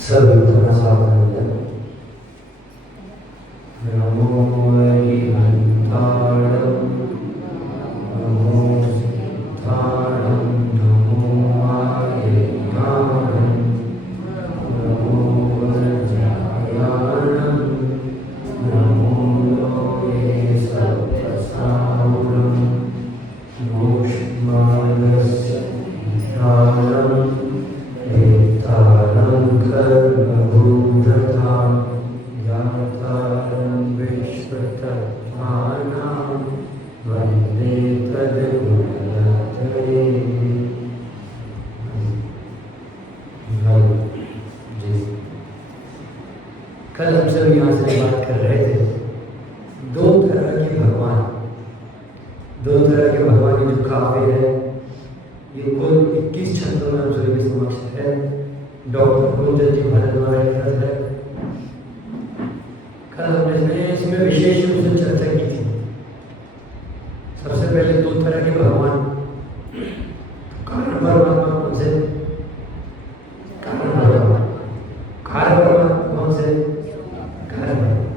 सभी थोड़ा सावधान हो जाए। नमो हरिहंताणं नमो सिद्धाणं नमो आर्यज्ञानं नमो वज्रायाणं नमो लोके सत्प्रसारणं मोक्षमार्गस्य निधानं वेत्तानं कर्मभूततां यातारं विश्वतत्त्वानां वन्दे तद्गुणत्रये। कल हम सब यहाँ से बात कर रहे थे दो तरह के भगवान की जो काव्य है ये कुल 21 छंदों में हम सभी के समक्ष है। डॉक्टर कुंजन जी भारत द्वारा लिखा है। कल हमने इसमें विशेष रूप से चर्चा की थी। सबसे पहले दो तरह के भगवान, कारण परमात्मा कौन से? कारण परमात्मा। कार्य परमात्मा कौन से? कार्य परमात्मा।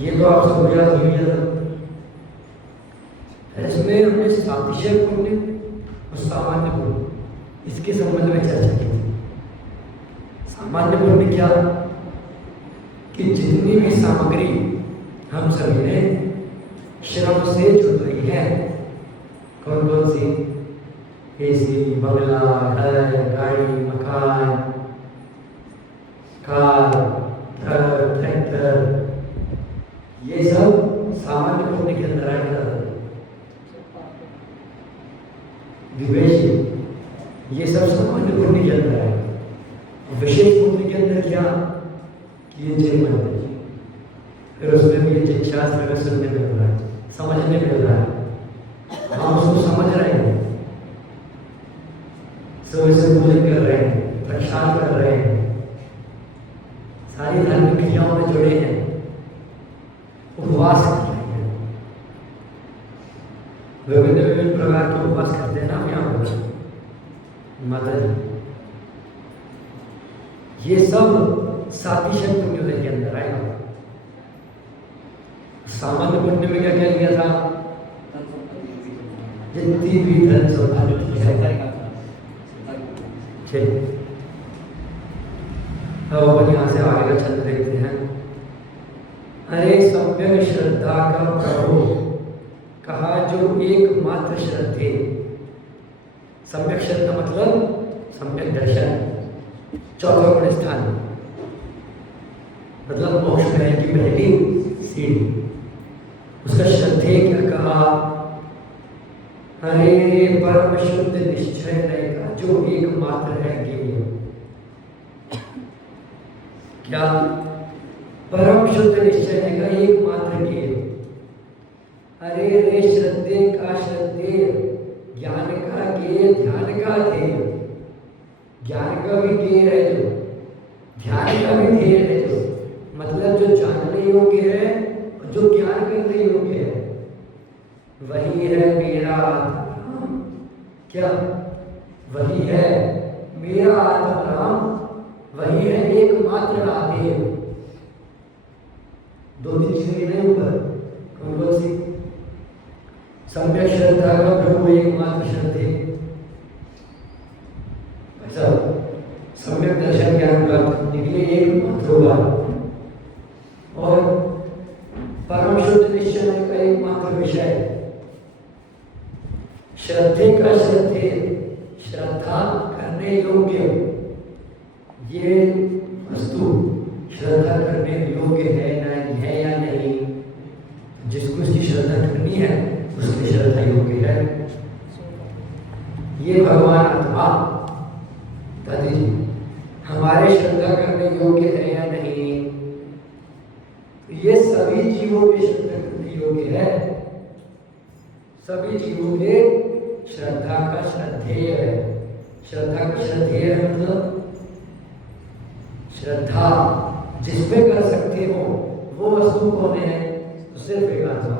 ये तो आप सब याद हो गया था। इसमें हमने सातिशय पुण्य और सामान्य पुण्य इसके संबंध में चर्चा की थी। सामान्य पुण्य क्या कि जितनी भी सामग्री हम सभी ने श्रम से जुटाई है, कौन कौन सी? एसी, बंगला, घर, गाड़ी, मकान, कार, ट्रैक्टर, ये सब सामान्य पुण्य के अंदर आएगा। विवेश, ये सब सामान्य पुण्य के अंदर आएगा। विशेष पुण्य के अंदर क्या कि ये जय मंदिर, फिर उसमें भी ये शास्त्र में सुनने मिल रहा है, समझने मिल रहा है, हम उसको समझ रहे हैं, सब इसे पूजन कर रहे हैं, प्रसाद कर रहे हैं, सारी धार्मिक क्रियाओं में जुड़े हैं, उपवास कर रहे हैं, विभिन्न प्रकार के उपवास करते हैं ना हम यहाँ पर माता जी। ये सब सातिशय पुण्य के अंदर आएगा। सामान्य पुण्य में क्या क्या लिया था? जितनी भी धन संपत्ति है। ठीक, अब अपन यहाँ से आगे का छंद देखते हैं। अरे सम्यक श्रद्धा का प्रभु कहा जो एकमात्र श्रद्धे। सम्यक श्रद्धा मतलब सम्यक दर्शन, चौथा गुण स्थान, मतलब मोक्ष में की पहली सीढ़ी। उसका श्रद्धे क्या कहा? अरे परम शुद्ध निश्चय का जो एकमात्र है ज्ञेय। क्या? परम शुद्ध निश्चय का एकमात्र ज्ञेय। अरे रे श्रद्धे का श्रद्धे, ज्ञान का ज्ञेय, ध्यान का ध्येय। ज्ञान का भी ध्येय है जो, ध्यान का भी ध्येय है जो, मतलब जो जानने योग्य है और जो ज्ञान करने योग्य है, वही है मेरा आत्मा। क्या? वही है मेरा आत्मा, वही है एकमात्र राधेय। दो तीन चीजें नहीं ऊपर, कौन कौन सी? सम्यक श्रद्धा का प्रभु एकमात्र श्रद्धे, सम्यक दर्शन ज्ञान प्राप्त करने के लिए एकमात्र होगा, और परम शुद्ध निश्चय का एकमात्र विषय। श्रद्धे का श्रद्धे, श्रद्धा करने योग्य, ये वस्तु श्रद्धा करने योग्य है या नहीं। जिसको इसकी श्रद्धा करनी है उसकी श्रद्धा योग्य है। ये भगवान आत्मा दादी जी हमारे श्रद्धा करने योग्य है या नहीं? ये सभी जीवों की श्रद्धा करने योग्य है। सभी जीवों के श्रद्धा का श्रद्धेय है। श्रद्धा का श्रद्धेय है मतलब श्रद्धा जिस पे कर सकते हो वो वस्तु कौन है? तो सिर्फ एक आत्मा।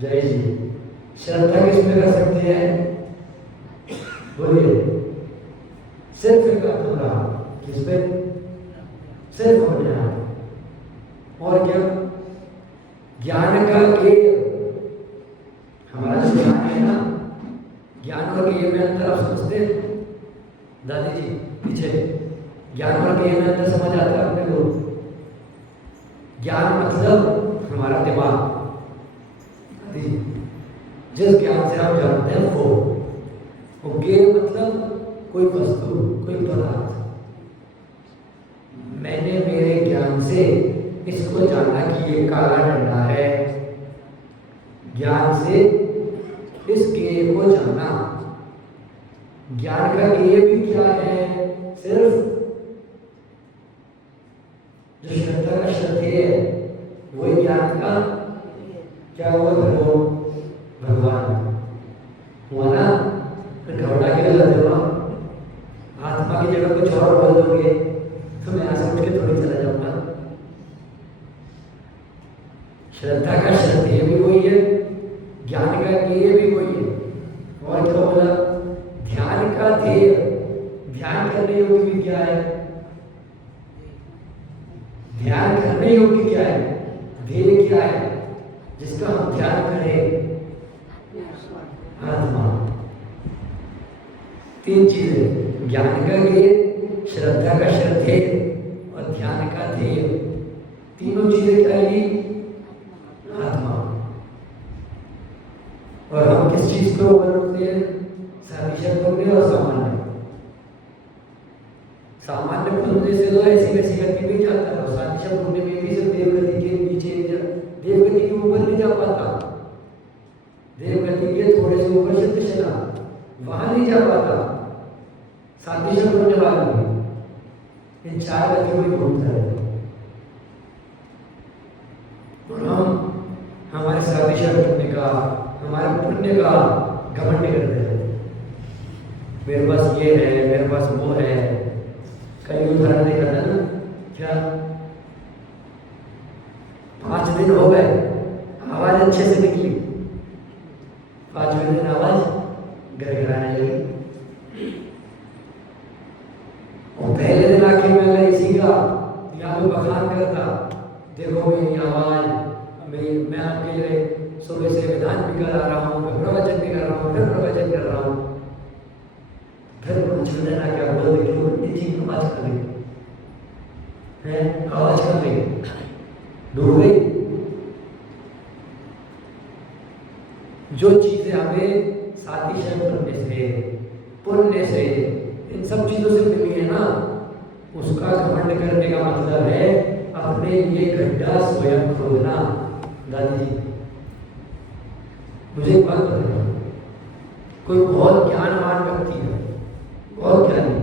जय जी। श्रद्धा किस में कर सकते हैं? बोलिए। सिर्फ एक अर्थ हो रहा किस पे, सिर्फ हो जाए। और क्या ज्ञान का गेय, हमारा जो ज्ञान है ना, ज्ञान और गेय में अंतर आप समझते हैं दादी जी पीछे? ज्ञान और गेय में अंतर समझ आता है अपने को? ज्ञान मतलब हमारा दिमाग, जिस ज्ञान से हम जानते हैं वो। और गेय मतलब कोई वस्तु, कोई पदार्थ। मैंने मेरे ज्ञान से इसको जाना कि ये काला डंडा है, ज्ञान से इस गेय को जाना। ज्ञान का गेय भी क्या है? सिर्फ जो श्रद्धा का श्रद्धेय है वही ज्ञान का क्या हुआ? वो भगवान हुआ ना। फिर घबरा के लगे आत्मा की जगह कुछ और बोल दोगे तो मैं यहाँ से उठ के थोड़ी चला जाऊंगा। श्रद्धा का श्रद्धेय भी वही है, ज्ञान का गेय भी वही है। और क्या बोला? ध्यान का ध्येय, ध्यान करने योग्य भी क्या है? ध्यान करने योग्य क्या है? ध्येय क्या है जिसका हम ध्यान करें? आत्मा। तीन चीजें, ज्ञान का गेय, श्रद्धा का श्रद्धेय और ध्यान का ध्येय। तीनों चीजें क्या ली? आत्मा। और हम किस चीज को बोलते हैं? साधिशक बोलते और सामान्य। सामान्य बोलने से तो ऐसी वैसी गति में जाता है, और साधिशक बोलने में भी सिर्फ देवगति के नीचे, देवगति के ऊपर नहीं जा पाता। देवगति के थोड़े से ऊपर से चला, वहां नहीं जा पाता। साधिशक बोलने वाला भी इन चार गतियों में घूमता है। और हम हमारे साधिशक बनने का, हमारे पुण्य का घमंड करते हैं। मेरे पास ये है, मेरे पास वो है। कई उदाहरण देखा था ना, क्या 5 दिन हो गए आवाज अच्छे से निकली, 5वें दिन आवाज गड़गड़ाने लगी। और पहले दिन आके मैं अगर इसी का यहाँ पे बखान करता, देखो मेरी आवाज, मैं आपके लिए सुबह से विधान भी करा रहा हूँ, फिर प्रवचन भी कर रहा हूँ, फिर प्रवचन कर रहा हूँ, फिर ना क्या बोल दे, क्यों इतनी आवाज कर रही है, आवाज कर रही डूब गई। जो चीजें हमें साधिशक बनने से, पुण्य से, इन सब चीजों से मिली है ना, उसका घमंड करने का मतलब है अपने लिए गड्ढा स्वयं खोदना। दादी जी मुझे एक बात बताइए, कोई बहुत ज्ञानवान व्यक्ति है, बहुत ज्ञानी,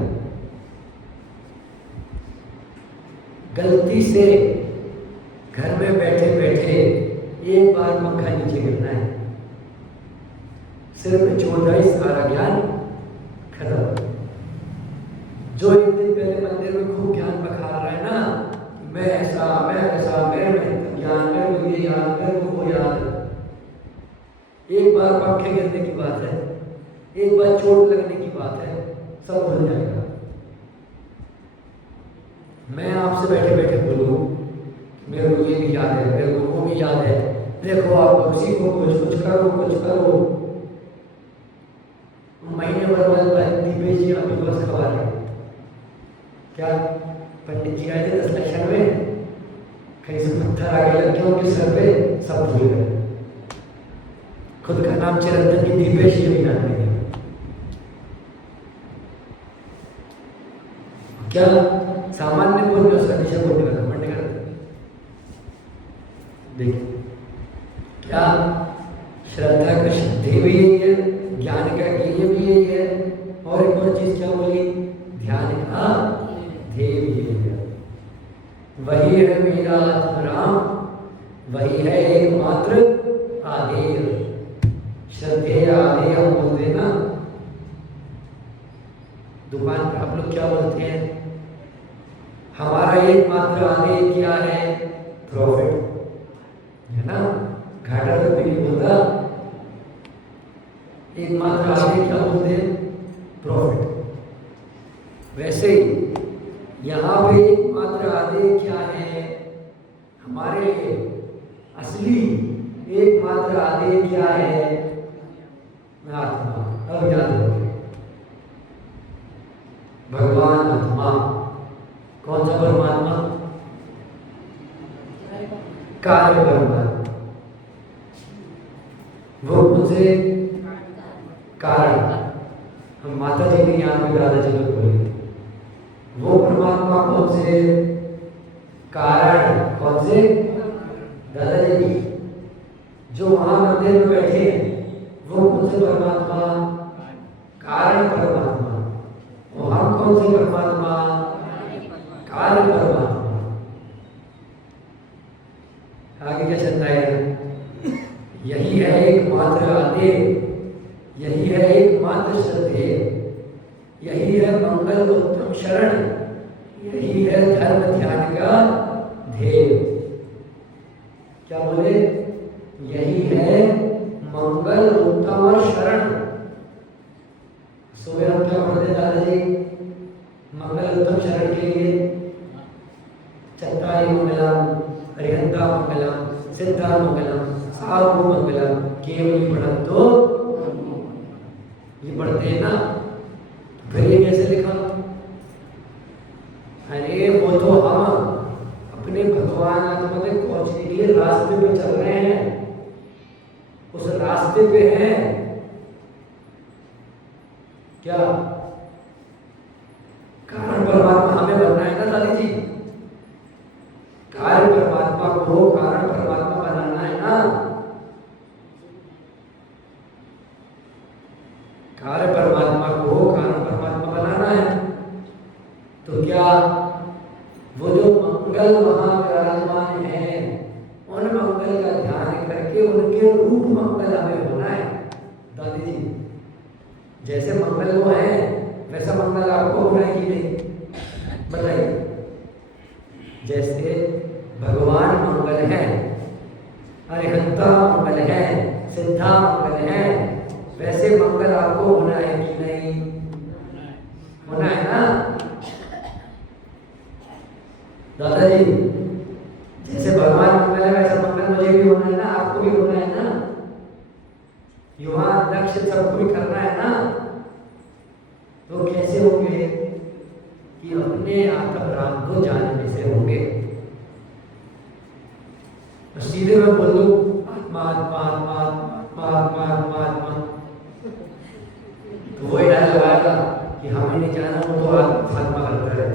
गलती से घर में बैठे बैठे एक बार पंखा नीचे गिरना है, सिर में चोट आई, सारा ज्ञान खत्म। जो एक दिन पहले मंदिर में खूब ज्ञान बखा रहा है ना, मैं ऐसा, मेरे में ज्ञान, मेरे को ये याद, मेरे को वो याद, एक बार पंखे गिरने की बात है, एक बार चोट लगने की बात है, सब भूल जाएगा। मैं आपसे बैठे बैठे बोलूं मेरे को ये भी याद है, मेरे को वो भी याद है, देखो आप उसी को कुछ करो, महीने भर बाद दीपेश जी आपके बस खवा रहे, क्या पंडित जी आए थे 10 लक्षण में, कहीं से पत्थर आगे लग गया उनके सर पे, सब भूल गए। खुद का नाम चिरंतन की दीपेश जी भी याद नहीं। क्या सामान्य बोलने उसका दिशा बोलने का घमंड करते। देखिए क्या श्रद्धा का श्रद्धेय भी यही है, ज्ञान का गेय भी यही है, और एक और चीज क्या बोली? ध्यान का ध्येय भी यही है। वही है मेरा आत्मराम, वही है एकमात्र आधेय। श्रद्धेय आधेय हम बोलते हैं ना, दुकान पर आप लोग क्या बोलते हैं? हमारा एकमात्र आधेय क्या है? प्रॉफिट है ना, घाटा तो नहीं बोलता। एकमात्र आधेय क्या बोलते हैं? प्रॉफिट। वैसे ही यहाँ पे एकमात्र आदेश क्या है हमारे लिए? असली एकमात्र आदेश क्या है? आत्मा। अब याद रखिए, भगवान आत्मा। कौन सा परमात्मा? कार्य परमात्मा। वो मुझे कारण, हम माता जी के यहाँ पे दादाजी लोग बोले, वो परमात्मा कौन से? कारण। कौन से? दादाजी की जो वहां मंदिर में बैठे हैं वो कौन से परमात्मा? कारण परमात्मा। और हम कौन से परमात्मा? कार्य परमात्मा। आगे क्या चलता है? यही है एकमात्र आदेश, यही है एकमात्र सत्य, यही है मंगल उत्तम शरण, यही है धर्म ध्यान का ध्येय। क्या बोले? यही है मंगल उत्तम शरण। सुबह हम क्या पढ़ते दादाजी मंगल उत्तम शरण के लिए? चत्तारी मंगलम, अरिहंता मंगलम, सिद्धा मंगलम, साधु मंगलम, केवली पढ़त तो ये पढ़ते हैं ना। फिर ये कैसे लिखा? अरे वो तो हम अपने भगवान आत्मा तक पहुंचने के लिए रास्ते पे चल रहे हैं, उस रास्ते पे हैं। क्या? कारण परमात्मा हमें बनना है ना दादी जी? कार्य परमात्मा को कारण परमात्मा बनाना है ना? कार्य परमात्मा को कारण परमात्मा बनाना है। तो क्या वो जो मंगल वहां विराजमान है, उन मंगल का ध्यान करके उनके रूप मंगल हमें होना है दादी जी। जैसे मंगल वो है वैसा मंगल आपको होना है कि नहीं? बताइए। जैसे भगवान मंगल है, अरिहंता मंगल है, सिद्धा मंगल है, वैसे मंगल आपको होना है कि नहीं? होना है ना दादाजी? जैसे भगवान मंगल है वैसा मंगल मुझे भी होना है ना, आपको भी होना है ना? युवा दक्ष सबको भी करना है ना? तो कैसे होंगे? कि अपने आत्मराम को जानने से होंगे। तो सीधे मैं बोल दूं आत्मा आत्मा आत्मा आत्मा आत्मा आत्मा आत्मा, तो वही डायलॉग आएगा कि हमें नहीं जाना, वो तो आत्मा करता है।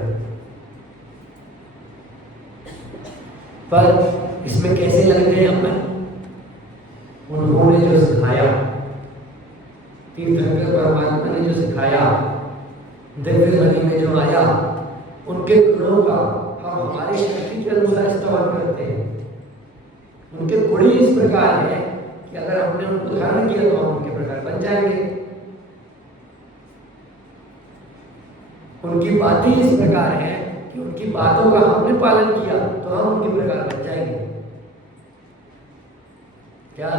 पर इसमें कैसे लगते हैं अपन? उन्होंने जो सिखाया, तीर्थंकर परमात्मा ने जो सिखाया, दिव्य गति में जो आया, उनके गुणों का हम हमारी शक्ति के अनुसार इस्तेमाल करते हैं। उनके गुण ही इस प्रकार है कि अगर हमने उनको धारण किया तो हम उनके प्रकार बन जाएंगे। उनकी बातें इस प्रकार है कि उनकी बातों का हमने पालन किया तो हम उनके प्रकार बन जाएंगे। क्या?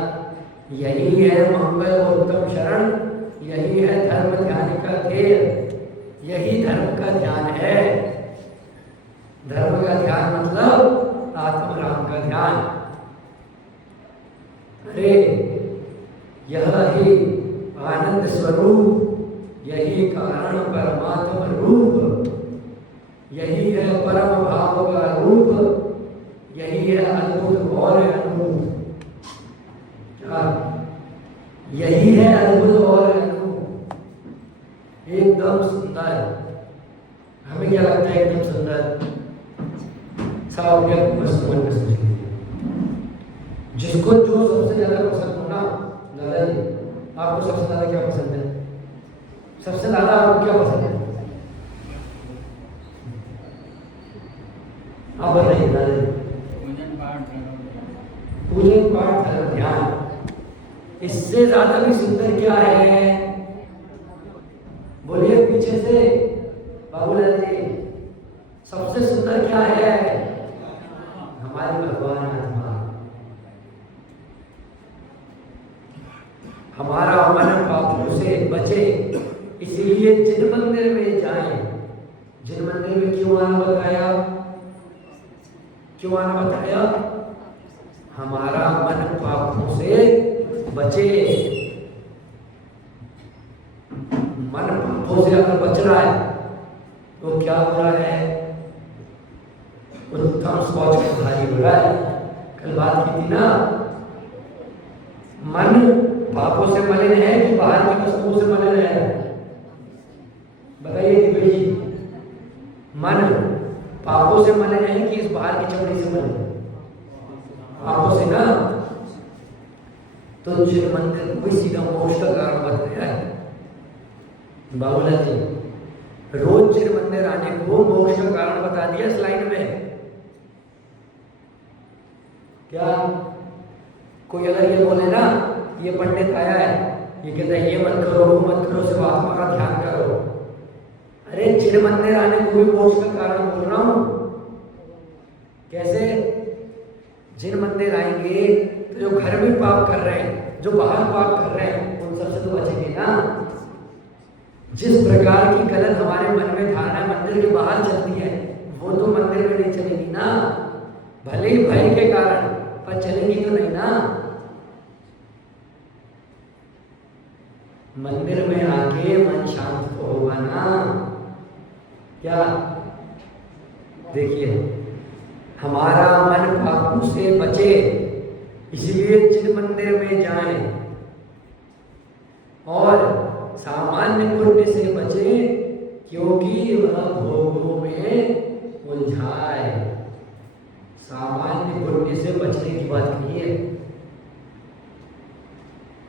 यही है मंगल उत्तम शरण, यही है धर्म ध्यान का ध्येय, यही धर्म का ध्यान है। धर्म का ध्यान मतलब आत्मराम का ध्यान। अरे यह ही आनंद स्वरूप, यही कारण परमात्मा रूप, यही है परम भाव का रूप, यही है अद्भुत और अनूप। यही है अद्भुत और अनूप, एकदम सुंदर। हमें क्या लगता है एकदम सुंदर? सब जिसको जो सबसे ज्यादा पसंद हो ना दादाजी, आपको सबसे ज्यादा क्या पसंद है? सबसे ज्यादा आपको क्या पसंद है? आप बताइए दादाजी। पूजन पाठ धर्म ध्यान, इससे ज्यादा भी सुंदर क्या है? बोलिए पीछे से बाबूलाल जी, सबसे सुंदर क्या है? हमारी भगवान आत्मा। हमारा मन पापों से बचे, इसीलिए जिन मंदिर में जाएं जिन मंदिर में क्यों आना बताया? क्यों आना बताया? हमारा मन पापों से बचे। मन पापों से अगर बच रहा है तो क्या हो रहा है? उत्तम सोच का भारी हो रहा है। कल बात की थी ना, मन पापों से मलिन है कि बाहर की वस्तुओं से मलिन है? बताइए दिव्य जी, मन पापों से मलिन है कि इस बाहर की चमड़ी से मलिन है? पापों से ना। तो चिर मंदिर कोई सीधा मोक्ष का कारण बन गया है। बाबूलाल जी, रोज चिर मंदिर आने को मोक्ष का कारण बता दिया इस लाइन में। क्या कोई अगर ये बोले ना, ये पंडित आया है, ये कहता है ये मत करो वो मत करो, सिर्फ आत्मा का ध्यान करो। अरे चिर मंदिर आने को भी मोक्ष का कारण बोल रहा हूं। कैसे? जिन मंदिर आएंगे तो जो घर में पाप कर रहे हैं, जो बाहर पाप कर रहे हैं, उन सबसे तो बचेंगे ना। जिस प्रकार की गलत हमारे मन में धारणा मंदिर के बाहर चलती है, वो तो मंदिर में नहीं चलेगी ना। भले ही भय के कारण, पर चलेगी तो नहीं ना। मंदिर में आके मन शांत तो होगा ना। क्या? देखिए, हमारा मन पापों से बचे, इसलिए चिर मंदिर में जाएं और सामान्य पुण्य से बचे, क्योंकि वह भोगों में उलझाए। सामान्य पुण्य से बचने की बात नहीं है।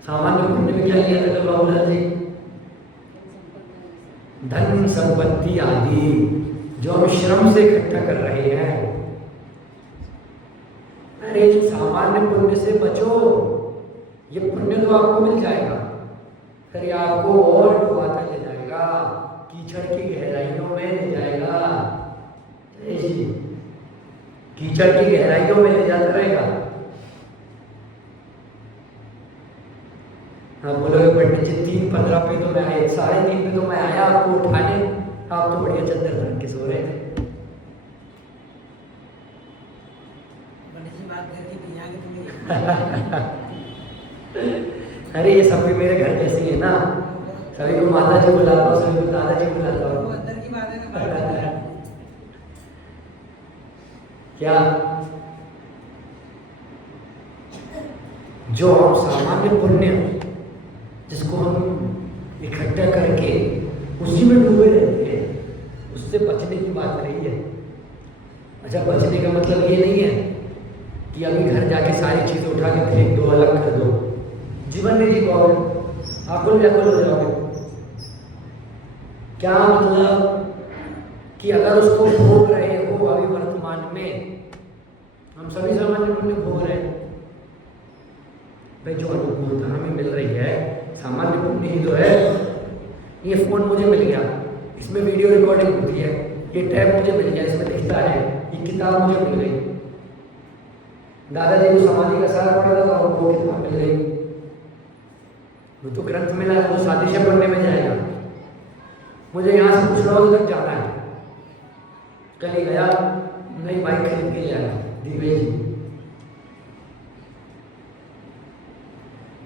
सामान्य पुण्य में क्या लिया था बाबूलाल जी? धन संपत्ति आदि जो हम श्रम से इकट्ठा कर रहे हैं। अरे सामान्य पुण्य से बचो, ये पुण्य तो आपको मिल जाएगा, फिर ये आपको और डुबाता ले जाएगा, कीचड़ की गहराइयों में ले जाएगा। कीचड़ की गहराइयों में ले जाता रहेगा। हाँ बोलोगे पंडित जी 3:15 पे तो मैं आया, 3:30 पे तो मैं आया आपको उठाने, आप तो बढ़िया चद्दर धर के सो रहे थे। अरे ये सब भी मेरे घर जैसे ही है ना, सभी को माता जी बुलाता हूँ, सभी को दादाजी बुलाता हूँ। अंदर की बात है। क्या? जो हम सामान्य पुण्य जिसको हम इकट्ठा करके उसी में डूबे रहते हैं, उससे बचने की बात रही है। अच्छा, बचने का मतलब ये नहीं है कि अभी घर जाके सारी चीजें उठा के फेंक दो, अलग कर दो, जीवन में जी पाओगे, आकुल व्याकुल हो जाओगे। क्या मतलब कि अगर उसको भोग रहे हो अभी वर्तमान में, हम सभी सामान्य पुण्य भोग रहे हैं भाई, जो अनुभूता हमें मिल रही है सामान्य पुण्य ही तो है। ये फोन मुझे मिल गया, इसमें वीडियो रिकॉर्डिंग होती है, ये टैब मुझे मिल गया, इसमें दिखता है, ये किताब मुझे मिल गई, दादाजी को समाधि का सार पढ़ा था और वो किताब मिल गई, वो तो ग्रंथ मिला है, वो सादृश्य पढ़ने में जाएगा। मुझे यहाँ से कुछ रोज तक जाना है, कल ही गया, नई बाइक खरीद के आया दिव्य जी,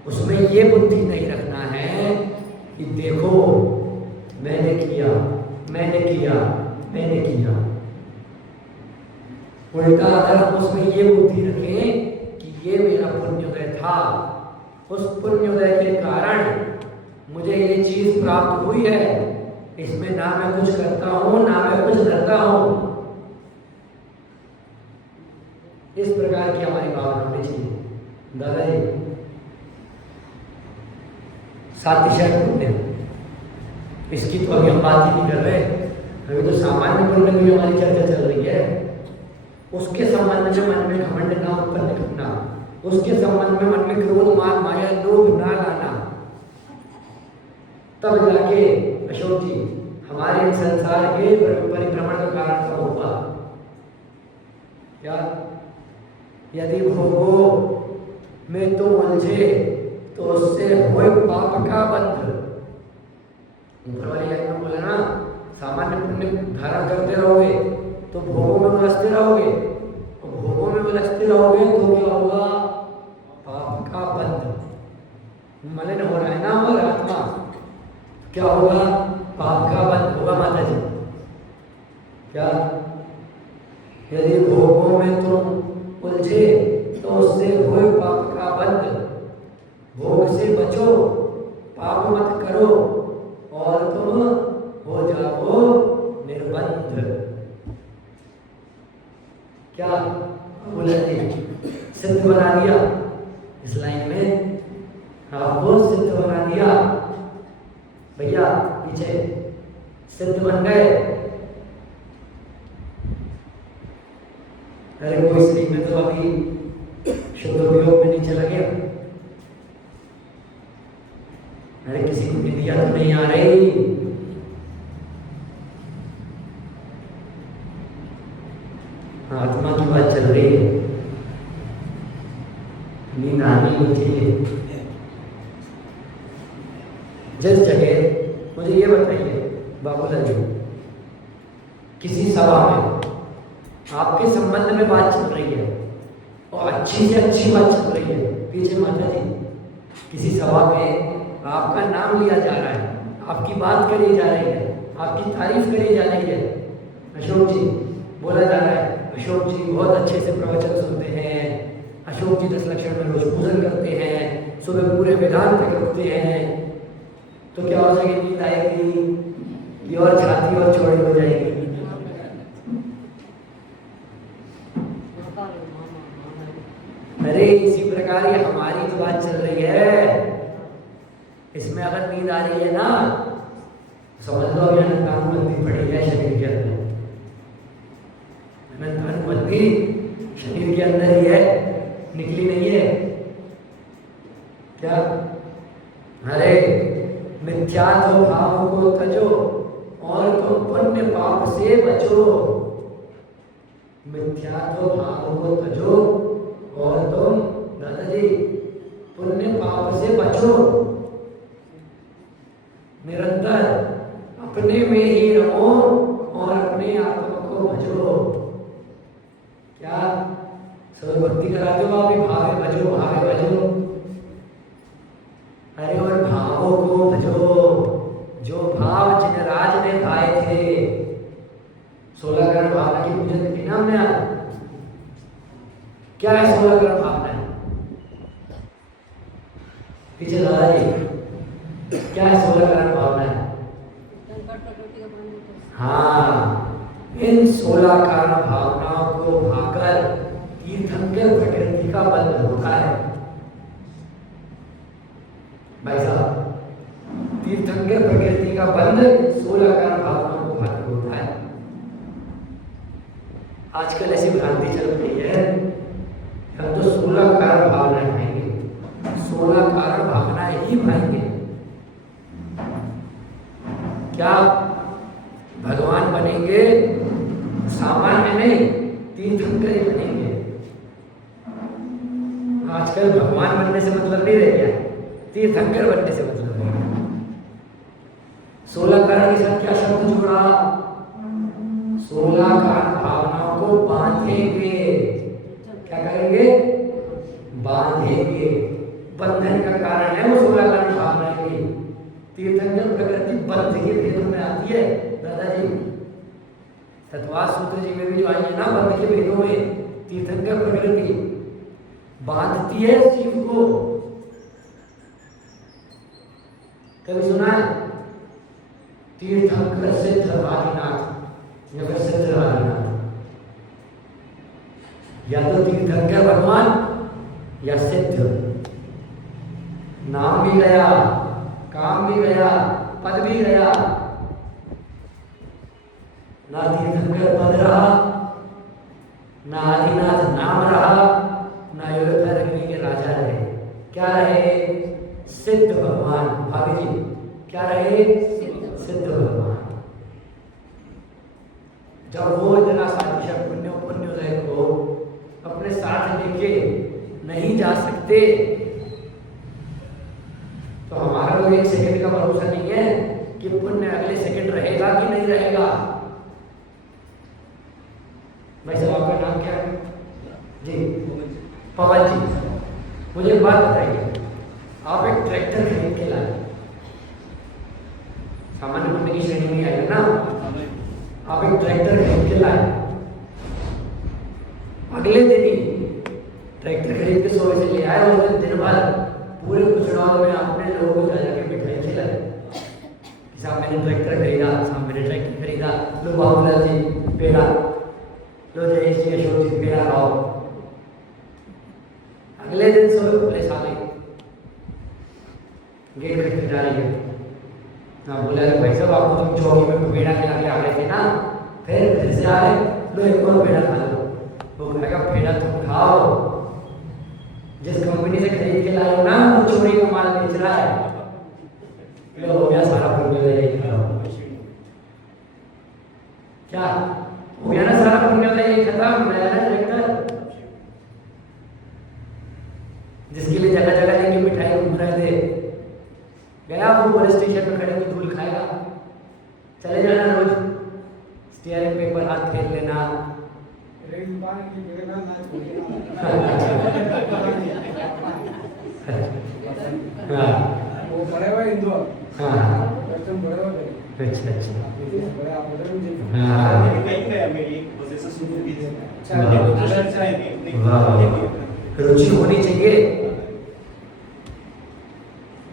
उसमें ये बुद्धि नहीं रखना है कि देखो मैंने किया मैंने किया मैंने किया। उल्टा अगर हम उसमें ये बुद्धि रखें कि ये मेरा पुण्योदय था, उस पुण्योदय के कारण मुझे ये चीज प्राप्त हुई है, इसमें ना मैं कुछ करता हूं ना मैं कुछ करता हूं, इस प्रकार की हमारी भावना होनी चाहिए। दादाजी सातिशय पुण्य, इसकी तो अभी हम बात ही नहीं कर रहे, अभी तो सामान्य पुण्य की हमारी चर्चा चल रही है। उसके संबंध में मन में घमंड ना उत्पन्न करना, उसके संबंध में मन में क्रोध मान माया लोभ ना लाना, तब जाके अशोक जी हमारे संसार के परिभ्रमण का कारण का होगा। क्या? यदि भोगो में तो उलझे तो उससे होए पाप का बंध। ऊपर वाली लाइन में बोला ना, सामान्य आपने पुण्य धारण करते रहोगे तो भोगों में उलझते रहोगे, और भोगों में उलझते रहोगे तो क्या होगा? पाप का बंध, मलिन हो रहा है ना हमारा आत्मा, क्या होगा? पाप का बंध होगा माता जी। क्या? यदि भोगों में तुम उलझे तो उससे हुए पाप का बंध, भोग से बचो, पाप मत करो और तुम हो जाओ निर्बंध। क्या बोला जी? सिद्ध बना दिया इस लाइन में, आपको सिद्ध बना दिया भैया। पीछे सिद्ध बन गए। अरे कोई स्त्री में तो अभी शुद्ध उपयोग में नहीं चला गया। अरे किसी को विद्या तो नहीं आ रही। आत्मा की बात चल रही है, नींद आनी होती है। जिस जगह मुझे ये बताइए बाबूलाल जी, किसी सभा में आपके संबंध में बात चल रही है और अच्छी से अच्छी बात चल रही है, पीछे माता जी किसी सभा में आपका नाम लिया जा रहा है, आपकी बात करी जा रही है, आपकी तारीफ करी जा रही है। अशोक जी बोला जा रहा है, अशोक जी बहुत अच्छे से प्रवचन सुनते हैं, अशोक जी 10 लक्षण में रोज पूजन करते हैं, सुबह पूरे विधान तक रखते हैं। तो क्या हो जाएगी? नींद आएगी कि और छाती और चौड़ी हो जाएगी। अरे इसी प्रकार ये हमारी जो बात चल रही है, इसमें अगर नींद आ रही है ना, समझ लो अभी अनंतानुबंधी पड़ी है शरीर के अंदर। अनंतानुबंधी शरीर के अंदर ही है, निकली नहीं है। क्या? अरे मिथ्यात्व भाव को तजो और तुम पुण्य पाप से बचो। मिथ्यात्व भाव को तजो और तुम दादाजी पुण्य पाप से बचो। निरंतर अपने में ही रहो और अपने आत्मा को भजो। क्या सब भक्ति कराते हो आप? भावे भजो, भावे भजो। अरे और भावों को भजो, जो भाव जिनराज ने पाए थे। 16 करोड़ भावना की पूजन की नाम ने क्या है? 16 करोड़ भावना है। पीछे दादाजी क्या है? 16 करोड़ भावना है। हाँ, इन 16 कारण भावनाओं को भाकर तीर्थंकर प्रकृति का बंध होता है। भाई साहब, तीर्थंकर प्रकृति का बंध 16 कारण भावनाओं को भाकर होता है। आजकल ऐसी भ्रांति चल रही है, हम तो 16 कारण भावनाएं भाएंगे, 16 कारण भावनाएं ही भाएंगे। क्या भगवान बनेंगे? सामान्य नहीं, तीर्थंकर ही बनेंगे। आजकल भगवान बनने से मतलब नहीं रह गया, तीर्थंकर बनने से मतलब है। 16 कारण के साथ क्या शब्द जोड़ा? 16 कारण भावनाओं को बांधेंगे। क्या करेंगे? बांधेंगे। बंधन का कारण है वो 16 कारण भावनाएं की। तीर्थंकर प्रकृति बंध के भेदों में आती है दादाजी। तत्वाद सूत्र जी में भी जो आई है ना, बंध के भेदों में तीर्थंकर प्रकृति बांधती है शिव को। कभी सुना है? तीर्थंकर सिद्ध आदिनाथ या फिर सिद्ध आदिनाथ, या तो तीर्थंकर भगवान या सिद्ध। नाम भी गया, काम भी गया, पद भी गया। ना तीर्थंकर पद रहा, ना आदिनाथ नाम रहा, ना अयोध्या रखने के राजा रहे। क्या रहे? सिद्ध भगवान। भाभी जी क्या रहे? सिद्ध भगवान। जब वो इतना साधिशा पुण्योदय को अपने साथ लेके नहीं जा सकते, तो हमारा तो 1 सेकंड का भरोसा नहीं है कि पुण्य अगले सेकंड रहेगा कि नहीं नहीं रहेगा। भाई साहब आपका नाम क्या है जी? पवन जी, मुझे एक बात बताइए, आप एक ट्रैक्टर खरीद के लाए, सामान्य पुण्य की श्रेणी में आएगा ना, आप एक ट्रैक्टर खरीद के लाए, अगले दिन ही ट्रैक्टर खरीद के 100 से ले आए और दिन भर पूरे कुचड़ाव में अपने लोगों को जा जाके मिठाई खिलाए। साहब मैंने ट्रैक्टर खरीदा, साहब मैंने ट्रैक्टर खरीदा, लो बाबूलाल जी पेड़ा, लो जयेश जी अशोक जी पेड़ा खाओ। अगले दिन सब पुलिस आ गई, गेट खटखटा रही है ना, बोला भाई साहब आपको तुम चौकी में पेड़ा खिला के आ रहे थे ना, फिर से आ रहे, लो एक और पेड़ा खा लो। वो कहेगा पेड़ा तुम खाओ, जिस कंपनी से खरीद के लाए हो ना वो चोरी का माल बेच रहा है, लो हो गया सारा पुण्य यही खत्म। क्या हो गया ना सारा पुण्य यही खत्म, नया ट्रैक्टर जिसके लिए जगह जगह लेके मिठाई घूम रहे थे, गया वो पुलिस स्टेशन में खड़े धूल खाएगा, चले जाना रोज स्टीयरिंग पे एक बार हाथ फेर लेना, वो बड़े हुए हिंदू, अच्छा रुचि होनी चाहिए,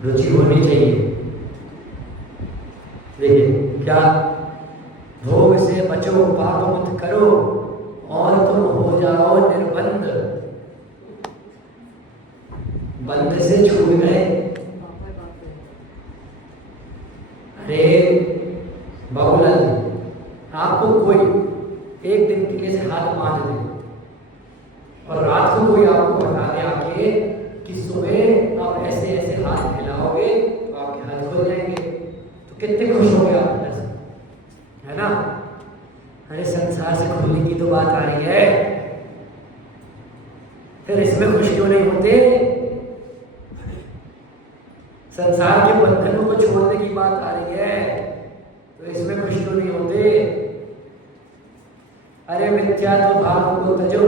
रुचि होनी चाहिए। देखिए क्या, भोग से बचो पाप मत करो और तुम हो जाओ निर्बंध, बंध से छूट गए। अरे बाबूलाल जी, आपको कोई एक दिन के लिए से हाथ बांध दे और रात को कोई आपको बता दे आके कि सुबह आप ऐसे ऐसे हाथ हिलाओगे तो आपके हाथ खुल जाएंगे, तो कितने खुश हो गए आप अंदर से, है ना? अरे संसार से खुलने की तो बात आ रही है, फिर इसमें खुश क्यों नहीं होते? संसार के बंधनों को छोड़ने की बात आ रही है तो इसमें खुश क्यों नहीं होते? अरे मिथ्यात्व भाव को तजो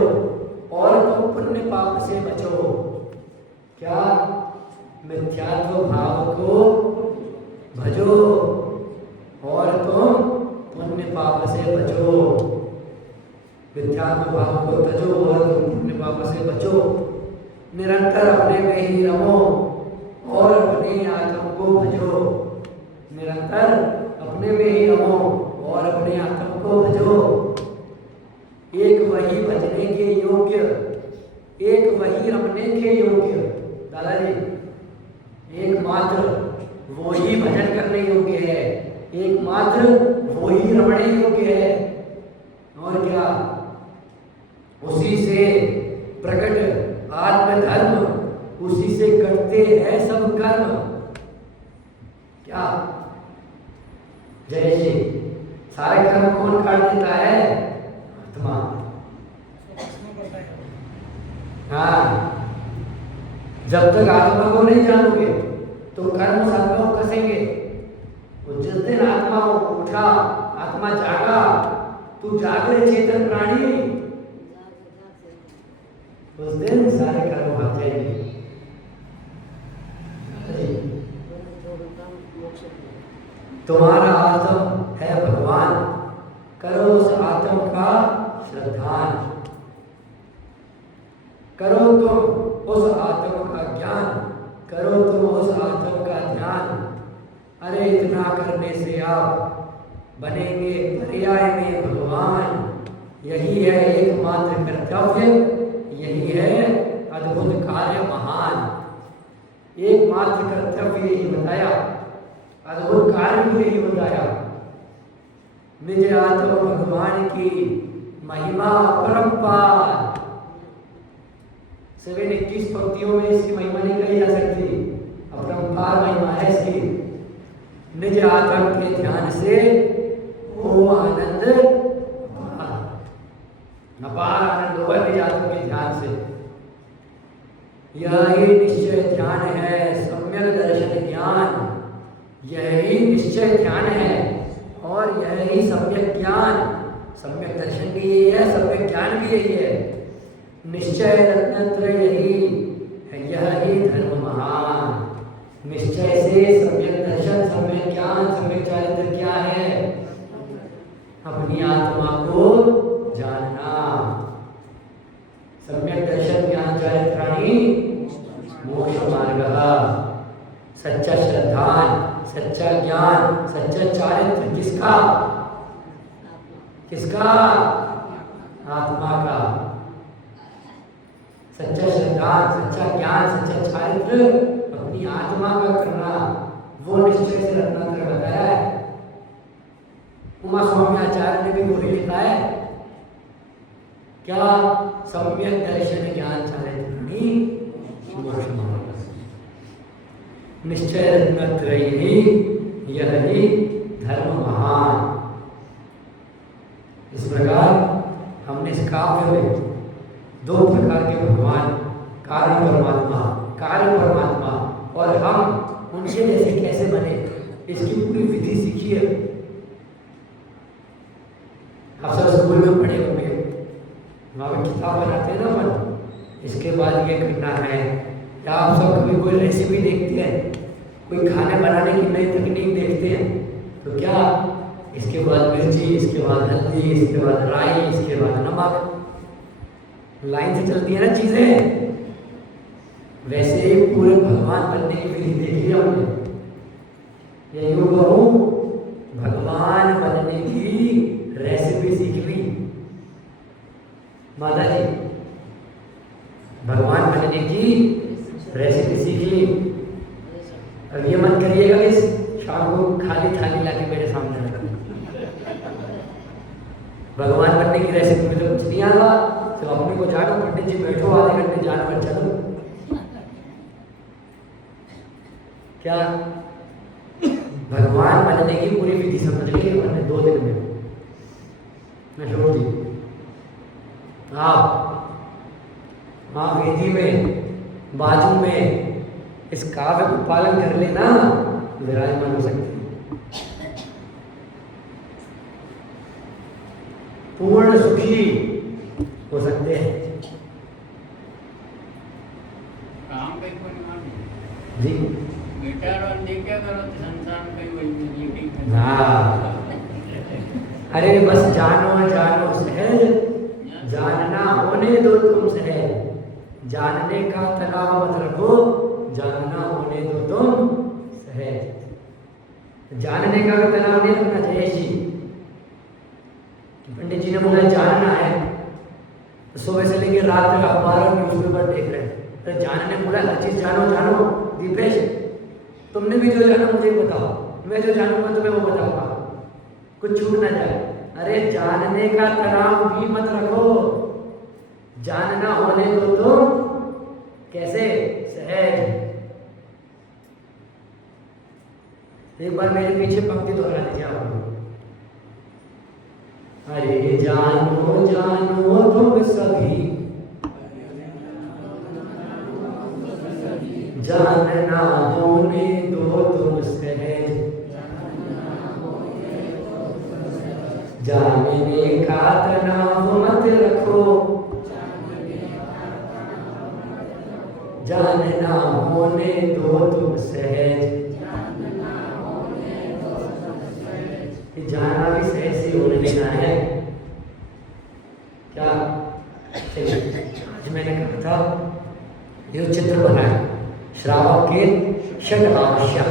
और तुम पुण्य पाप से बचो। क्या? मिथ्यात्व भाव को भजो और तुम पुण्य पाप से बचो। मिथ्यात्व भाव को तजो और तुम पुण्य पाप से बचो। निरंतर अपने में ही रहो और अपने आत्म को भजो। निरंतर अपने में ही रहो और अपने आत्म को भजो। एक वही भजने के योग्य, एक वही रमने के योग्य, दादाजी एकमात्र वो ही भजन करने योग्य है, एकमात्र वो ही रमने योग्य है। और क्या? उसी से प्रकट आत्मधर्म, उसी से करते हैं सब कर्म। क्या जय जी? सारे कर्म कौन काट देता है? आत्मा। हाँ, जब तक आत्मा को नहीं जानोगे तो कर्म सब लोग कसेंगे। और जिस दिन आत्मा उठा, आत्मा जागा, तू जागृत चेतन प्राणी, उस दिन सारे कर्म भाग जाएंगे। तुम्हारा आत्म है भगवान, करो उस आत्म का श्रद्धान, करो तुम उस आत्म का ज्ञान, करो तुम उस आत्म का ध्यान। अरे इतना करने से आप बनेंगे पर्याय में भगवान। यही है एकमात्र कर्तव्य, यही है अद्भुत कार्य महान। एकमात्र कर्तव्य यही बताया, अद्भुत कार्य भी यही बताया। निज आत्म भगवान की महिमा अपरंपार। 721 पंक्तियों में इसकी महिमा नहीं कही जा सकती, अपरंपार महिमा है इसकी। निज आत्म के ध्यान से ओ आनंद अपार आनंद होगा निज आत्म के ध्यान से। यही निश्चय ध्यान है, सम्यक दर्शन ज्ञान। यही निश्चय ध्यान है और और यह ही सम्यक ज्ञान, सम्यक दर्शन भी यही है, सम्यक ज्ञान भी यही है। निश्चय रत्नत्रय यही है, यह ही धर्म महान। निश्चय से सम्यक दर्शन, सम्यक ज्ञान, सम्यक चारित्र क्या है? अपनी आत्मा को जानना। सम्यक दर्शन ज्ञान चारित्राणि मोक्ष मार्गः। सच्चा श्रद्धान, सच्चा ज्ञान, सच्चा चारित्र किसका? किसका? आत्मा का। सच्चा श्रद्धान, सच्चा ज्ञान, सच्चा चारित्र अपनी आत्मा का करना, वो निश्चय से रत्नाकर बताया है। उमा स्वामी आचार्य ने भी वही लिखा है क्या? सम्यक दर्शन ज्ञान चारित्राणि मोक्ष मार्ग। निश्चय रत्नत्रयी यह ही धर्म महान। इस प्रकार हमने इस काव्य में दो प्रकार के भगवान, कारण परमात्मा, कार्य परमात्मा, और हम उनके जैसे कैसे बने, इसकी पूरी विधि सीखी है। आप सब स्कूल में पढ़े होंगे, वहाँ पे किताब बनाते हैं ना अपन, इसके बाद ये करना है। या आप सब कभी कोई रेसिपी देखते हैं, कोई खाने बनाने की नई तकनीक देखते हैं, तो क्या इसके बाद मिर्ची, इसके बाद हल्दी, इसके बाद राई, इसके बाद नमक, लाइन से चलती है ना चीजें। वैसे ही पूरे भगवान बनने की विधि देखी है हमने। ये यूं कहूं, भगवान बनने की रेसिपी सीख ली माता जी। भगवान बनने की रेसिपी सीख ली। अब ये मत करिएगा कि शाम को खाली थाली लाके मेरे सामने रखा। भगवान बनने की रेसिपी में तो कुछ नहीं आता, सिर्फ अपने को जानो, पंडित जी बैठो आधे घंटे, जानो बच्चा चलो। क्या भगवान बनने की पूरी विधि समझ ली हमने 2 दिन में। नशोर जी आप वहाँ वेदी में बाजू में इस काव्य को पालन कर लेना, विराजमान हो सकते हैं, पूर्ण सुखी हो सकते हैं जी। हाँ, अरे बस जानो जानो सहज, जानना होने दो तुम सहज। जानने का तनाव मत रखो, जानना होने दो तुम सहज। जानने का तनाव नहीं रखना चाहिए जी। पंडित जी ने बोला जानना है, तो सुबह से लेकर रात तक अखबार न्यूज़पेपर देख रहे हैं। तो जानने बोला हर चीज जानो जानो। दीपेश, तुमने भी जो जाना मुझे बताओ, मैं जो जानूंगा तुम्हें वो बताऊंगा, कुछ छूट ना जाए। अरे जानने का तनाव भी मत रखो, जानना होने दो तो कैसे सहज। एक बार मेरे पीछे पंक्ति दोहरा दीजिए आप। अरे जानो जानो तुम सभी, जानना होने दो तुम सहज। जानने का तनाव मत रखो, जानना होने दो तुम सहज। जानना भी सहज से होने देना है क्या? चलिए, मैंने कहा था ये चित्र बना है श्रावक के षड आवश्यक,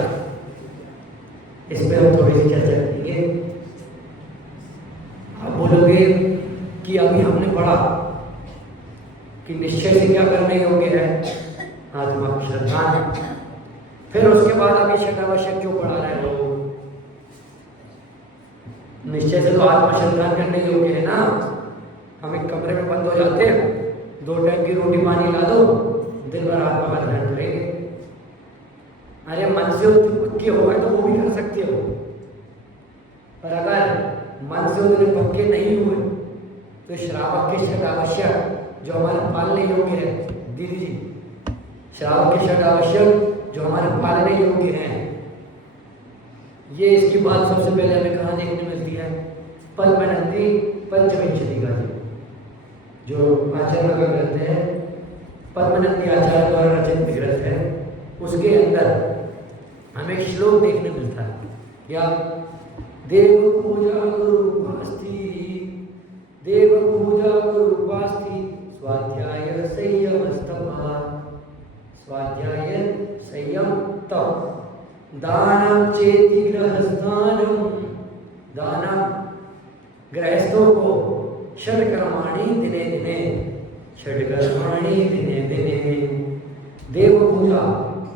इस पर हम थोड़ी सी चर्चा करेंगे। आप बोलोगे कि अभी हमने पढ़ा कि निश्चय से क्या करने योग्य है, आत्मा की श्रद्धा। फिर उसके बाद अभी षड आवश्यक क्यों पढ़ा रहे हैं लोग? निश्चय से तो आत्मा श्रद्धा करने योग्य है ना। हम एक कमरे में बंद हो जाते हैं, 2 टाइम की रोटी पानी ला दो, दिन भर आत्मा का ध्यान करेंगे। अरे मन से पक्के होगा तो वो भी कर सकते हो, पर अगर मन से उतने पक्के नहीं हुए तो श्रावक के षड आवश्यक जो हमारे पालने योग्य है, दीदी जी, श्रावक के षड आवश्यक जो हमारे पालने योग्य हैं, ये इसकी बात सबसे पहले हमें कहाँ देखने मिलती है? पद्मनंदी पंचविंशति का जो आचार्य का ग्रंथ है, पद्मनंदी आचार्य द्वारा रचित ग्रंथ है, उसके अंदर हमें एक श्लोक देखने मिलता है। क्या? देव पूजा गुरुपास्थि, देव पूजा गुरुपास्थि, स्वाध्याय संयम तपः, स्वाध्याय संयम तप, दानम चेति गृहस्थानम, दानम गृहस्थों को षड्कर्माणि दिने दिने, षड्कर्माणि दिने दिने, देव पूजा,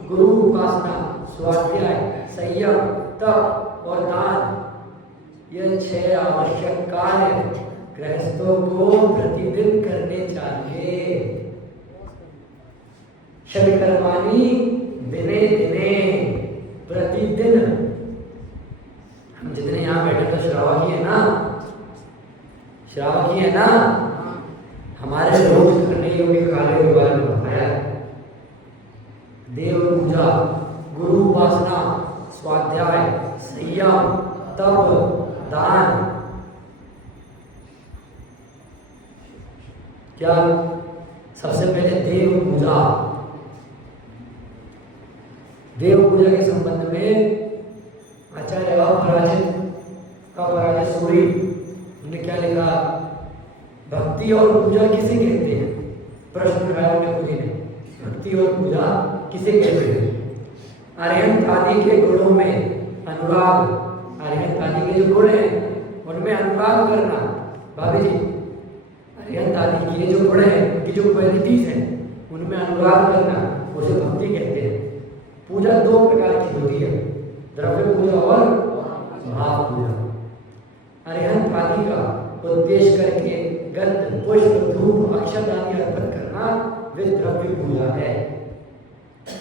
गुरु उपासना, स्वाध्याय, संयम, तप और दान, यह 6 आवश्यक कार्य गृहस्थों को प्रतिदिन करने चाहिए। षड्कर्माणि दिने दिने, प्रतिदिन। हम जितने यहाँ बैठे तो श्रावकी है ना, श्रावकी है ना, हमारे रोज करने योग्य कार्यों के बारे में बताया। देव पूजा, गुरु उपासना, स्वाध्याय, संयम, तप, दान। क्या? सबसे पहले देव पूजा। देव पूजा के संबंध में आचार्य अपराजित सूरी उन्होंने क्या लिखा? भक्ति और पूजा किसे कहते हैं? प्रश्न उठाया उन्होंने खुद ही ने, भक्ति और पूजा किसे कहते हैं? अरिहंत आदि के गुणों में अनुराग, अरिहंत आदि के जो गुण हैं उनमें अनुराग करना। भाभी जी, अरिहंत आदि के जो गुण हैं, की जो क्वालिटीज हैं, उनमें अनुराग करना, उसे भक्ति कहते हैं। पूजा 2 प्रकार की होती है, द्रव्य पूजा और भाव पूजा। अरिहंत आदि का उद्देश्य करके गंध, पुष्प, धूप, अक्षत आदि अर्पण करना वे द्रव्य पूजा है।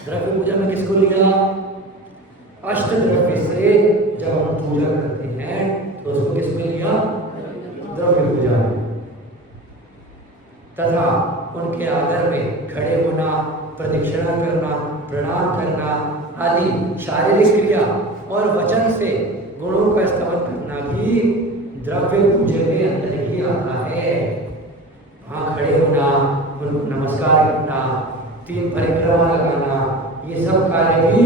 द्रव्य पूजा में किसको लिया? अष्ट द्रव्य से जब हम पूजा करते हैं तो उसको किसमें लिया? द्रव्य पूजा में। तथा उनके आदर में खड़े होना, प्रदक्षिणा करना, प्रणाम करना आदि शारीरिक क्रिया और वचन से गुणों का स्तवन करना भी द्रव्य पूजा के अंदर ही आता है। वहाँ खड़े होना, उनको नमस्कार करना, 3 परिक्रमा लगाना, ये सब कार्य भी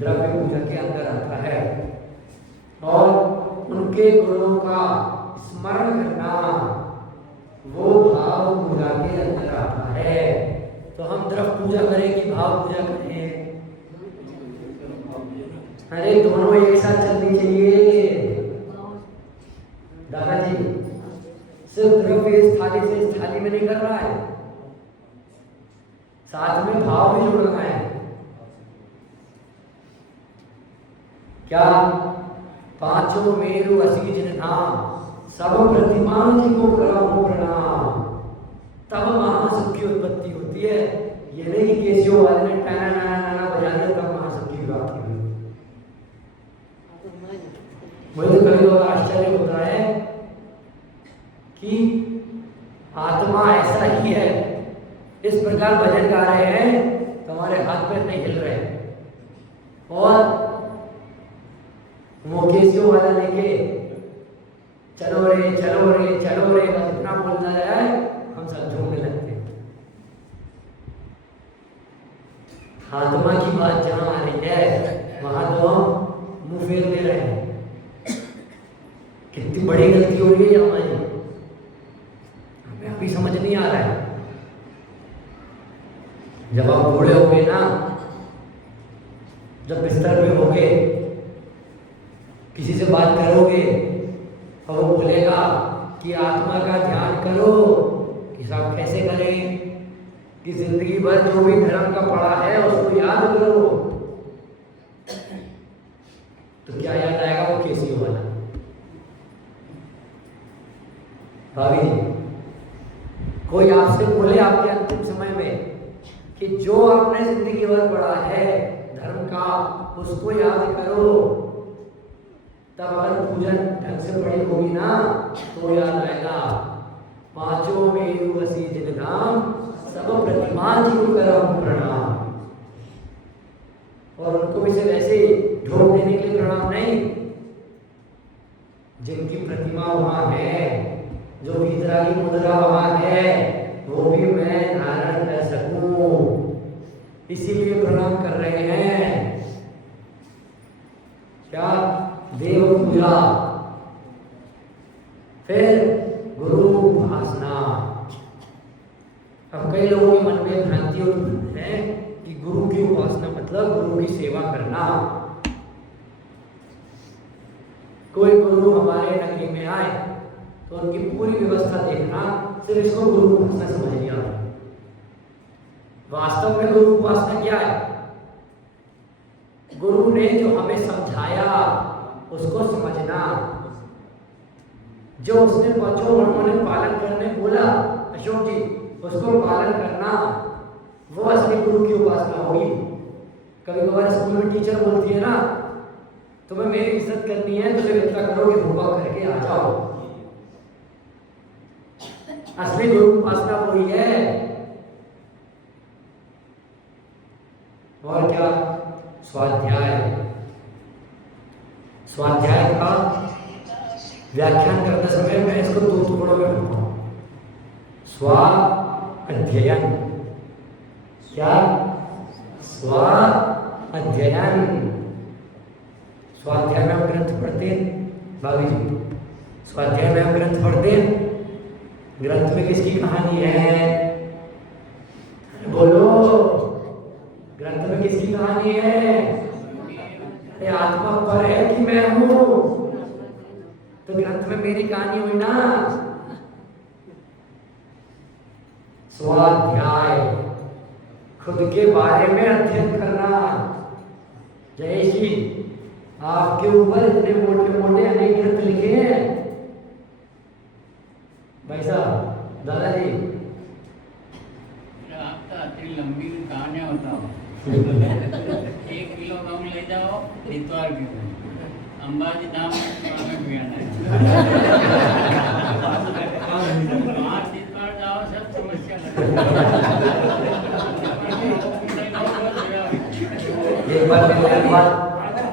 द्रव्य पूजा के अंदर आता है। और उनके गुणों का स्मरण करना, वो भाव पूजा के अंदर आता है। तो हम द्रव्य पूजा करें कि भाव पूजा करें? अरे दोनों एक साथ चलनी चाहिए दादाजी। सिर्फ द्रव्य इस थाली से इस थाली में नहीं कर रहा है, साथ में भाव भी जोड़ना है। क्या? 5 मेरु 80 जिन धाम, सब प्रतिमान जी को कराओ प्रणाम, तब महासुख की उत्पत्ति होती है। ये नहीं कि केसियों वाले ने टाना नाना बजा दिया तब महासुख की प्राप्ति हुई। मुझे तो कभी बहुत आश्चर्य होता है कि आत्मा ऐसा ही है, इस प्रकार भजन गा रहे हैं तुम्हारे हाथ पैर नहीं हिल रहे, और वो केसियों वाला लेके चलो रे चलो रे चलो रे, बस इतना बोलना है हम सब झूमने लगते हैं। आत्मा की बात जहां आ रही है वहां तो हम मुंह फेर दे रहे हैं। कितनी बड़ी गलती हो रही है हमारी, हमें अभी समझ नहीं आ रहा है। जब आप बूढ़े होंगे ना, जब बिस्तर पे होंगे, किसी से बात करोगे और वो बोलेगा कि आत्मा का ध्यान करो, कि साहब कैसे करें? कि जिंदगी भर जो भी धर्म का पड़ा है उसको याद करो। तो क्या याद आएगा? वो केसियों वाला। भाभी, कोई आपसे बोले आपके अंतिम समय में कि जो आपने जिंदगी भर पढ़ा है धर्म का, उसको याद करो, तब अगर पूजन ढंग से पढ़ी होगी ना तो याद आएगा। 5 मेरु 80 जिन धाम, सब प्रतिमान जी को करो प्रणाम। और उनको भी सिर्फ ऐसे ढोक देने के लिए प्रणाम नहीं, जिनकी प्रतिमा वहां है, जो वीतरागी मुद्रा वहां है, वो भी मैं धारण कर सकूं, इसीलिए प्रणाम कर रहे हैं। क्या? देव पूजा। फिर गुरु उपासना। अब कई लोगों के मन में भ्रांति है कि गुरु की उपासना मतलब गुरु की सेवा करना। कोई गुरु हमारे नगरी में आए तो उनकी पूरी व्यवस्था देखना, सिर्फ इसको गुरु उपासना समझ लिया। वास्तव में गुरु उपासना क्या है? गुरु ने जो हमें समझाया उसको समझना, जो उसने बच्चों उन्होंने पालन करने बोला अशोक जी, उसको पालन करना, वो असली गुरु की उपासना होगी। कभी कभार स्कूल में टीचर बोलती है ना, तुम्हें मेरी इज्जत करनी है तो फिर इतना करो कि होमवर्क करके आ जाओ। असली गुरु उपासना वही है। और क्या? स्वाध्याय। स्वाध्याय का व्याख्यान करते समय मैं इसको दो टुकड़ों में करता हूं। स्व अध्ययन। क्या? स्व अध्ययन। स्वाध्याय में हम ग्रंथ पढ़ते हैं भाभी जी, स्वाध्याय में हम ग्रंथ पढ़ते हैं। ग्रंथ में किसकी कहानी है? बोलो, ग्रंथ में किसकी कहानी है? आत्मा पर है कि मैं हूं? तो ग्रंथ में मेरी कहानी हुई ना। स्वाध्याय, खुद के बारे में अध्ययन करना। जय श्री, आपके ऊपर इतने मोटे मोटे अनेक ग्रंथ लिखे हैं भाई साहब, दादाजी। आप तो इतनी लंबी कहानियां बताओ। 1 किलो कम ले जाओ इतवार के दिन, अंबाजी धाम में भी आना है। 5 इतवार जाओ सब समस्या एक बार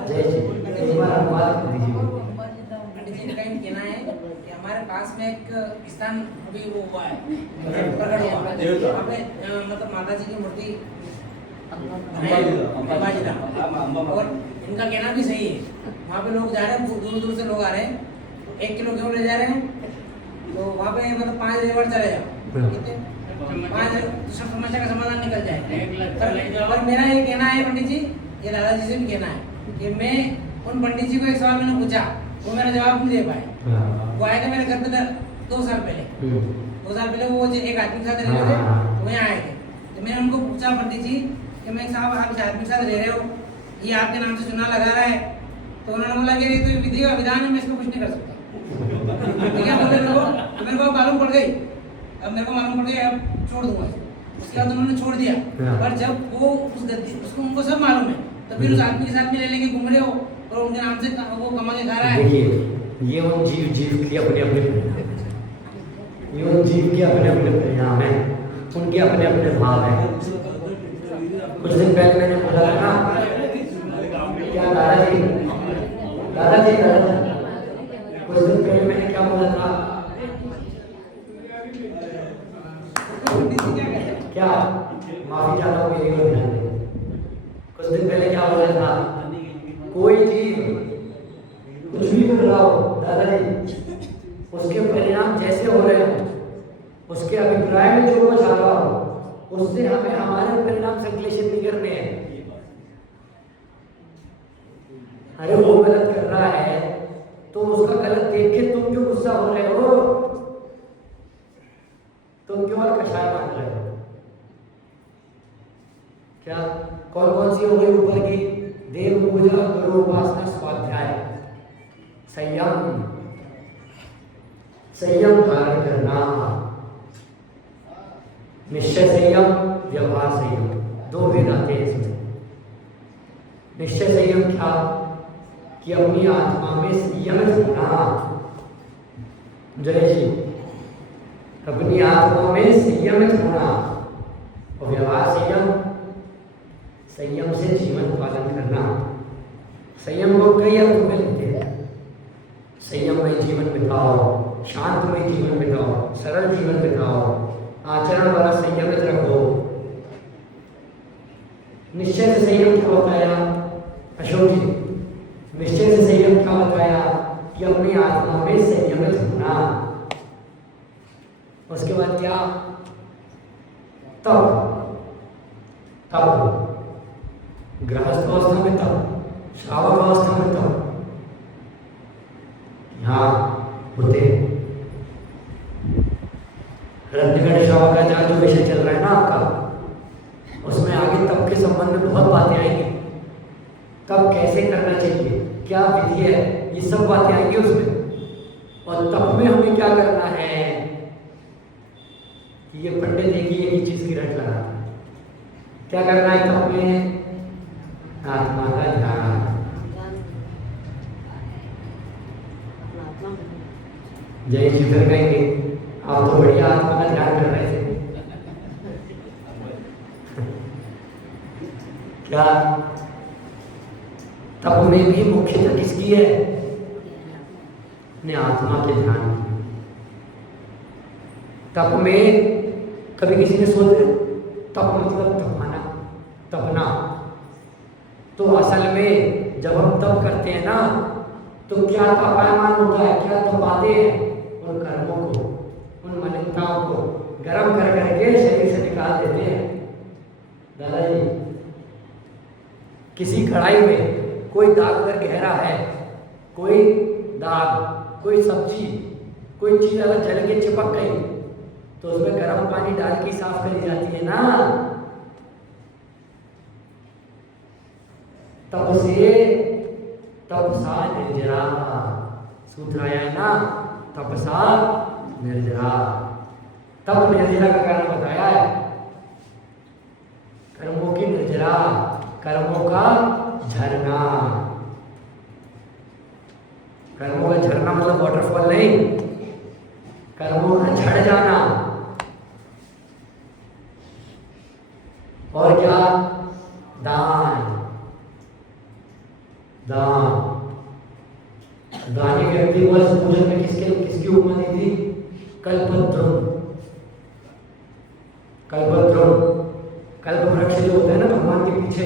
जय श्री, एक बार अनुवाद कर दीजिए। पंडित जी का कहना है कि हमारे पास में एक स्थान अभी वो हुआ है, प्रकट हुआ है, वहाँ पे मतलब माता जी की मूर्ति अंबाजी धाम, और इनका कहना भी सही है। वहाँ पे लोग जा रहे हैं, दूर दूर से लोग आ रहे हैं, 1 किलो गेहूँ ले जा रहे हैं, तो वहाँ पे मतलब 5 लेबर चले जाओ, कितने 5 सब समस्या का समाधान निकल जाए। और मेरा ये कहना है पंडित जी, ये दादाजी से भी कहना है कि मैं उन पंडित जी को एक सवाल मैंने पूछा, वो मेरा जवाब नहीं दे पाए। वो आए थे मेरे घर पे 2 साल पहले, 2 साल पहले वो एक आदमी के साथ रह रहे थे, वो यहाँ आए थे। तो मैंने उनको पूछा पंडित जी कि मैं साहब आप इस आदमी के साथ रह रहे हो, ये आपके नाम से चुनाव लगा रहा है, तो उन्होंने बोला कि तो विधि का विधान है, मैं इसको कुछ नहीं कर सकता। ठीक है, बोले मेरे को मालूम पड़ गई, अब मेरे को मालूम पड़ गई, अब छोड़ दूंगा। उसके बाद उन्होंने छोड़ दिया, पर जब वो उस गद्दी उसको उनको सब मालूम है, तो फिर उस आदमी के साथ में ले लेके घूम रहे हो और उनके नाम से वो कमा के खा रहा है। देखिए, ये उन जीव की अपने अपने, ये उन जीव के अपने अपने परिणाम है, उनके अपने अपने भाव है। कुछ दिन पहले मैंने बोला था ना, क्या दादाजी कुछ दिन पहले मैंने क्या बोला था? क्या? माफी चाहता हूँ, मेरी ओर ध्यान दें। कुछ दिन पहले क्या बोला था? कोई जीव कुछ भी कर रहा हो दादाजी, उसके परिणाम जैसे हो रहे हो, उसके अभिप्राय में जो वो चाह रहा हो, उससे हमें हमारे परिणाम संश्लेषित नहीं करने हैं। अरे वो गलत कर रहा है तो उसका गलत देख के तुम क्यों गुस्सा हो रहे हो? तुम क्यों और कषाय मान रहे हो? क्या? कौन कौन सी हो गई ऊपर की? देव पूजा, गुरु उपासना, स्वाध्याय, संयम, संयम धारण करना, निश्चय संयम, व्यवहार संयम, 2 भेद आते हैं इसमें। निश्चय संयम क्या? कि अपनी आत्मा में संयमित होना। जय जी, अपनी आत्मा में संयमित होना। और व्यवहार संयम, संयम से जीवन पालन करना। संयम को कई अर्थ में लेते हैं। संयममय जीवन बिताओ, शांतमय जीवन बिताओ, सरल जीवन बिताओ, आचरण बड़ा संयमित रखो। निश्चय से संयम क्या बताया अशोक जी? निश्चय से संयम क्या बताया कि अपनी आत्मा में संयमित होना। उसके बाद क्या? तप। गृहस्थ अवस्था में तप, श्रावक अवस्था में तप। यहाँ होते रत्नगढ़ श्रावकाचार्य जो विषय चल रहा है ना आपका, उसमें आगे तप के संबंध में बहुत बातें आएंगी। तप कैसे करना चाहिए, क्या विधि है, ये सब बातें आएंगी उसमें। और तप में हमें क्या करना है, ये पंडित एक ही चीज की रट लगा। क्या करना है तप में? आत्मा का ध्यान। जय जी फिर कहेंगे आप तो बढ़िया आत्मा का ध्यान कर रहे थे। क्या तप में भी मुख्यतः किसकी है? अपने आत्मा के ध्यान। तप में कभी किसी ने सोचा तप मतलब तपाना, तपना। तो असल में जब हम तप करते हैं ना, तो क्या तपायमान होता है, क्या तपाते हैं? उन कर्मों को, उन मलिनताओं को गर्म कर करके शरीर से निकाल देते हैं। दादाजी, किसी कढ़ाई में कोई दाग अगर गहरा है, कोई दाग, कोई सब्जी, कोई चीज अगर जल के चिपक गई, तो उसमें गर्म पानी डाल के साफ करी जाती है ना। तप से तपसा निर्जरा, सूत्र आया है ना, तपसा निर्जरा। तप निर्जरा का कारण बताया है, कर्मों की निर्जरा, कर्मों का झरना। कर्मों का झरना मतलब वाटरफॉल नहीं, कर्मों का झड़ जाना। और क्या? दान। दान। दानी व्यक्ति वर्ष पूजन में किसकी उपमा दी थी? कल्पद्रुम। कल्पद्रुम, कल्प वृक्ष जो होता है ना भगवान के पीछे,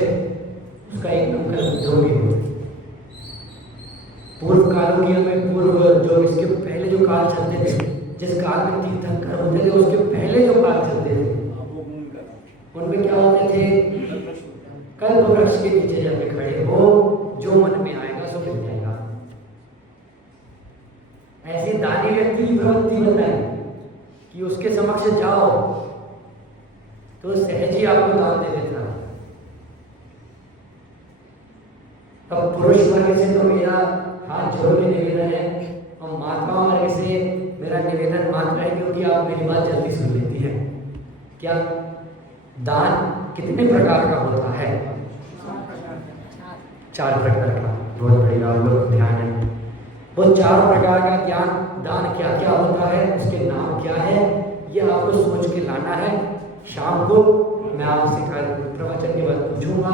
उसका एक नाम कल्पद्रुम ही होता है। पूर्व कालों की हमें पूर्व जो इसके पहले जो काल चलते थे, जिस काल में तीर्थंकर होते थे, उसके पहले जो काल चलते थे, उनमें क्या होते थे? कल्प वृक्ष के नीचे जब खड़े हो, जो मन में आएगा सो मिल जाएगा। ऐसे दानी व्यक्ति की प्रवृत्ति बताई कि उसके समक्ष जाओ तो सहज ही आपको दान दे देता। अब पुरुष वर्ग से तो मेरा हाथ जोड़ के निवेदन है, और माता वर्ग से मेरा निवेदन मात्र है, क्योंकि आप मेरी बात जल्दी सुन लेती हैं। क्या दान कितने प्रकार का होता है? 4 प्रकार का। बहुत बढ़िया, आप लोग ध्यान है। वो 4 प्रकार का ज्ञान दान क्या क्या होता है, उसके नाम क्या है, ये आपको सोच के लाना है। शाम को मैं आपसे प्रवचन के बाद पूछूंगा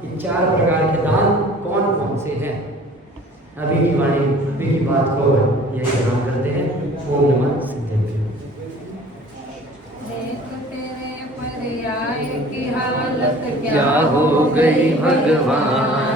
कि 4 प्रकार के दान कौन कौन से हैं। अभी की वाणी, अभी की बात को यही ध्यान करते हैं। ओम नमः सिद्धेश्वर। की हालत क्या हो गई भगवान,